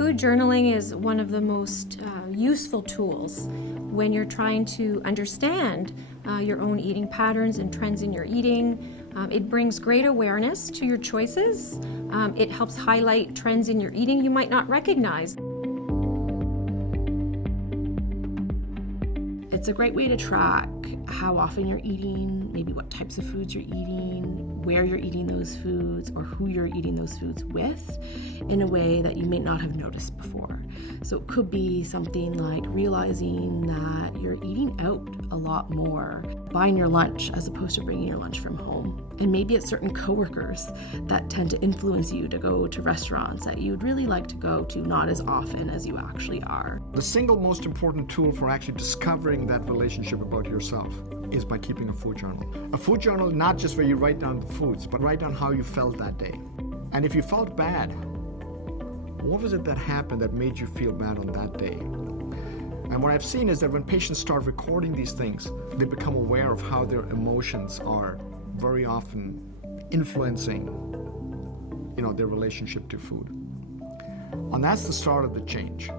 Food journaling is one of the most useful tools when you're trying to understand your own eating patterns and trends in your eating. It brings great awareness to your choices. It helps highlight trends in your eating you might not recognize. It's a great way to track how often you're eating, maybe what types of foods you're eating, where you're eating those foods, or who you're eating those foods with in a way that you may not have noticed before. So it could be something like realizing that you're eating out a lot more, buying your lunch as opposed to bringing your lunch from home. And maybe it's certain coworkers that tend to influence you to go to restaurants that you'd really like to go to, not as often as you actually are. The single most important tool for actually discovering that relationship about yourself is by keeping a food journal. A food journal, not just where you write down the foods, but write down how you felt that day. And if you felt bad, what was it that happened that made you feel bad on that day? And what I've seen is that when patients start recording these things, they become aware of how their emotions are very often influencing, their relationship to food. And that's the start of the change.